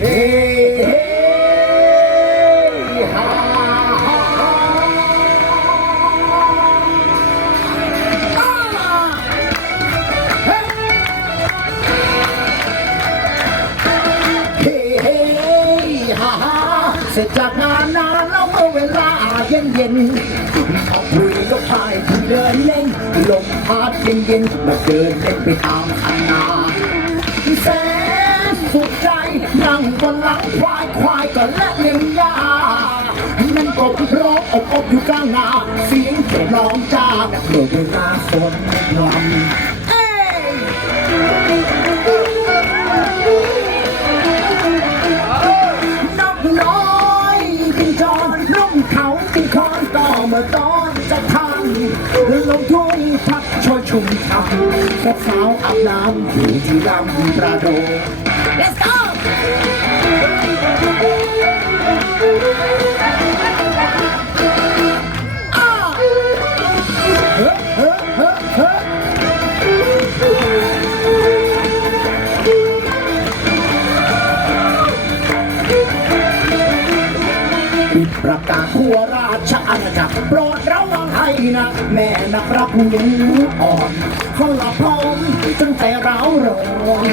เฮ้เฮ้ฮ่าฮ่าเฮ้เฮ้ฮ่าเสร็จจากงานนานแล้วเมื่อเวลาเย็นเย็นๆออกคุยก็พายที่เดินเล่นลมพัดเย็นเย็นมาเดินเล่นไปตามคันนาแสนสุข นั่งบนหลังควายควายก็และเลี้ยงยานั่นก็ร้องอบอบอยู่กลางนาเสียงเร้องจ้าเมื่อเวลาฝนพรำเอ้ยนกน้อยกินจอนนุ่มเขากินคอนต่อเมื่อตอนจะทำลงทุ่งพักช่วยชุ่มฉ่ำแค่สาวอาบน้ำอยู่ที่รำประโด Let's go ปิดประกาศทั่วราชอาณาจักร นะแม่นักรับหนูอ่อนเขาหลับพร้อมจนใจร้าวรอน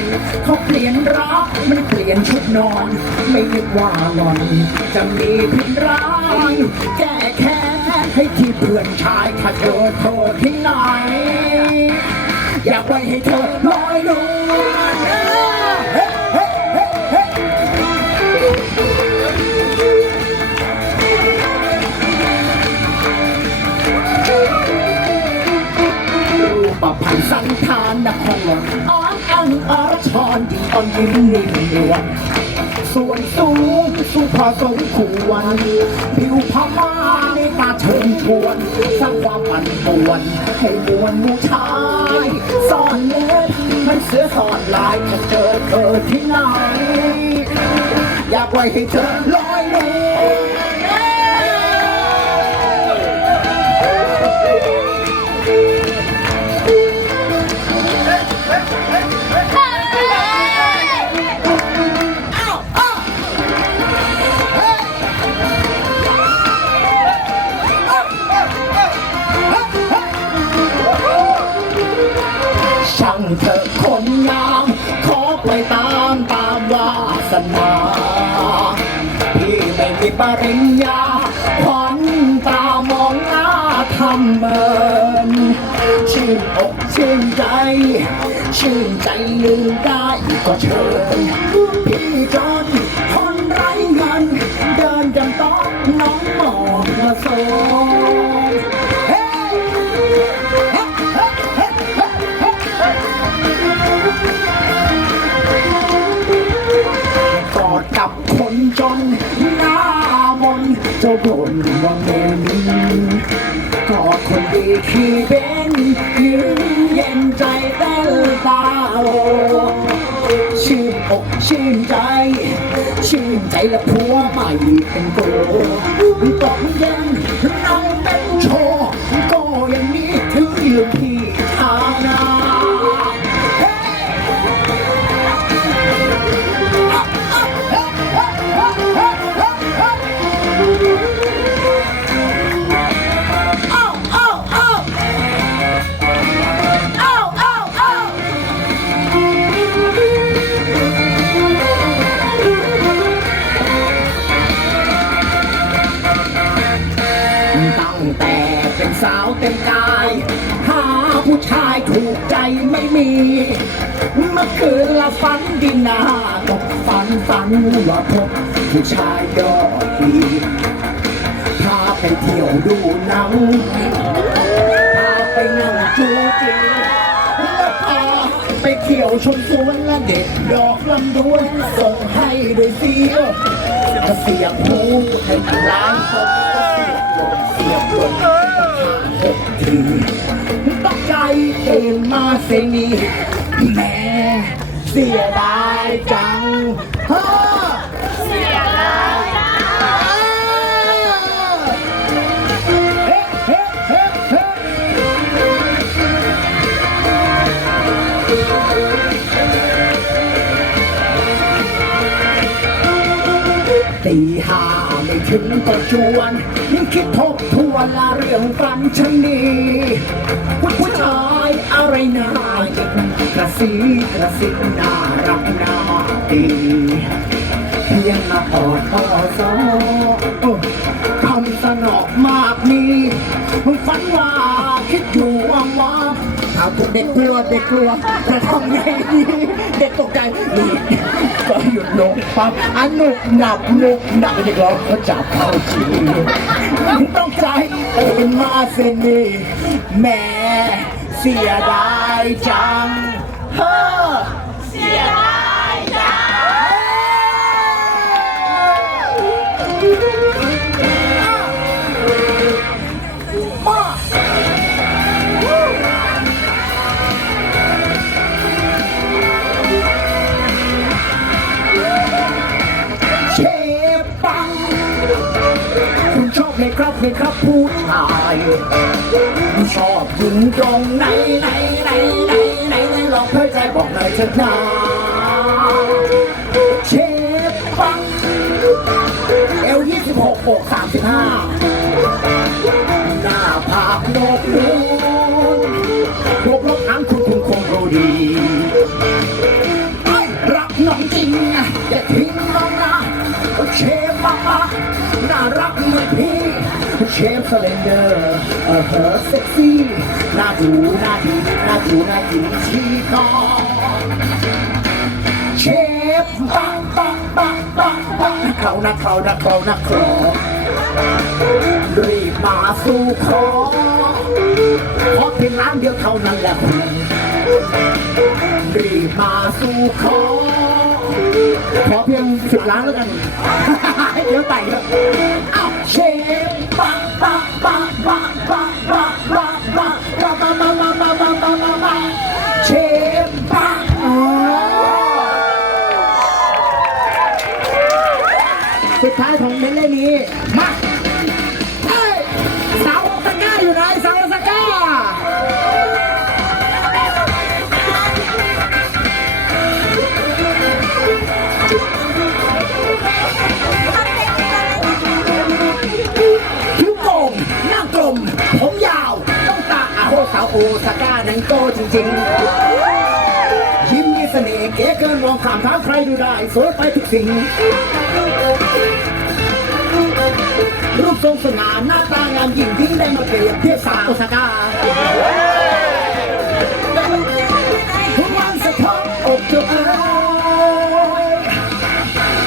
เขาเปลี่ยนรักไม่เปลี่ยนชุดนอน ไม่นึกว่างอน จะมีพิษร้ายแก้แค้นให้ที่เพื่อนชายถ้าเธอโทษที่ไหน อยากไว้ให้เธอลอยนวล อนอังอรชรดีอ่อนยิ้มนิ่มนวลส่วนสูงสูงพอสมควรผิวพม่าในตาเชิญชวนสร้างความปั่นป่วน ให้มวลมูชายซ่อนเล็บมันเสือซ่อนลายจะเจอเธอที่ไหน อยากไว้ให้เธอลอยนวล เถอคนงาม ขอไปตามตามวาสนาพี่ไม่มีปริญญาขวัญตามองหน้าทำเมินชื่นอกชื่นใจ ชื่นใจลืมได้ก็เชิญพี่จนคนไร้เงิน ชื่นใจ ชื่นใจและผัวใหม่เป็นโกตกเย็นน้อง ม่มีเมื่อคืนละฝันดินนาตกฝันฝันว่าพบผู้ชายยอดดีพาไปเที่ยวดูหนังพาไปนั่งจูจีแล้วพาไปเที่ยวชมสวนและเด็ดดอกลำดวนส่งให้ด้วยเสียงจะเสียงหูให้ล้านคนเสียงลมเสียงลมหกที เอ็นมาเสนีแม่เสียดายจังเฮ้อเสียดายจังเฮ้เฮ้เฮ้เฮ้ตีห้าไม่ถึงก็จวน ยังคิดทบทวนละเรื่องฝันฉันนี้ผู้ชายอะไร น่าหยิกกระซีกระซิบน่ารักน่าดีเพียงมาออดอ้อซอคำสนอกมากมีมึงฝันว่าคิดอยู่ว่างว่าเอาทุกเด็กกลัวเด็กกลัวจะทำไงดีเด็กตกใจนี่ก็หยุดลงปั๊บอันหนุกหนับหนุกหนับเด็กร้องก็จับเข้าทีต้องใจเอ็นมาเซนีแม่ เสียดายจัง ครับพี่ครับผู้ชายชอบยิงตรงไหนไหนไหนไหนไหนไหนลองเพื่อใจบอกหน่อยเถอะนะเชฟปังเอลยี่สิบหกอกสามสิบห้า เชฟสเลนเดอร์เออเฮอเซ็กซี่น่าดูน่าดีน่าดูน่ากินชีต่อเชฟปังปังปังปังปังเขานะเขานะเขานะขอรีบมาสู่ขอขอเพียงน้ำเดียวเท่านั้นแหละคุณรีบมาสู่ขอขอเพียงสิบล้านแล้วกัน เดี๋ยวไต่ครับอ้าวเชฟปัง โฮสาโอซาก้านั้นโตจริงๆ ยิ้มมีเสน่ห์เก๋เกินมองขามทาใครดูได้ สวยไปทุกสิ่ง รูปทรงสง่าหน้าตางามยิ่งยิ่งได้มาเปรียบเทียบสาวโอซาก้าทุกวันสะท้อนอกเจ้าเอ๋ย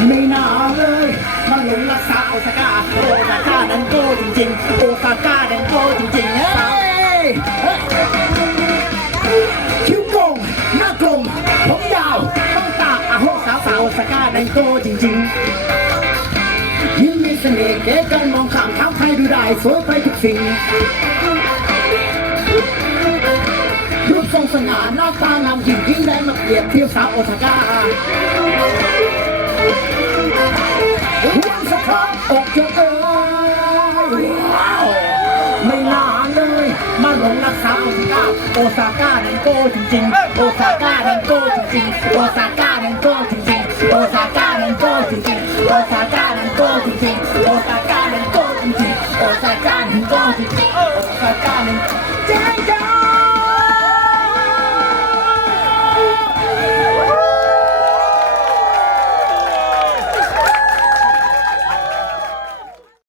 ไม่น่าเลยมาหลงรักษาวโอซาก้าโอซาก้านั้นโก้จริงๆ โอซาก้า สาวสาวโอซาก้านั้นโก้จริงๆ ยิ้มมีเสน่ห์เก๋กันมองข้ามทางใครดูได้สวยไปทุกสิ่ง รูปทรงสง่าหน้าตางามยิ่งยิ่งได้มาเปรียบเทียบสาวโอซาก้าวันสะท้อนอกจ้าเอ๋ยว้าวไม่น่าเลยมาหลงรักษาวโอซาก้าโอซาก้านั้นโก้จริงๆ โอซาก้านั้นโก้จริงๆ โอซาก้านั้นโก้จริง Bota a cara em todo bota a cara em todo bota a cara em todo bota a cara em todo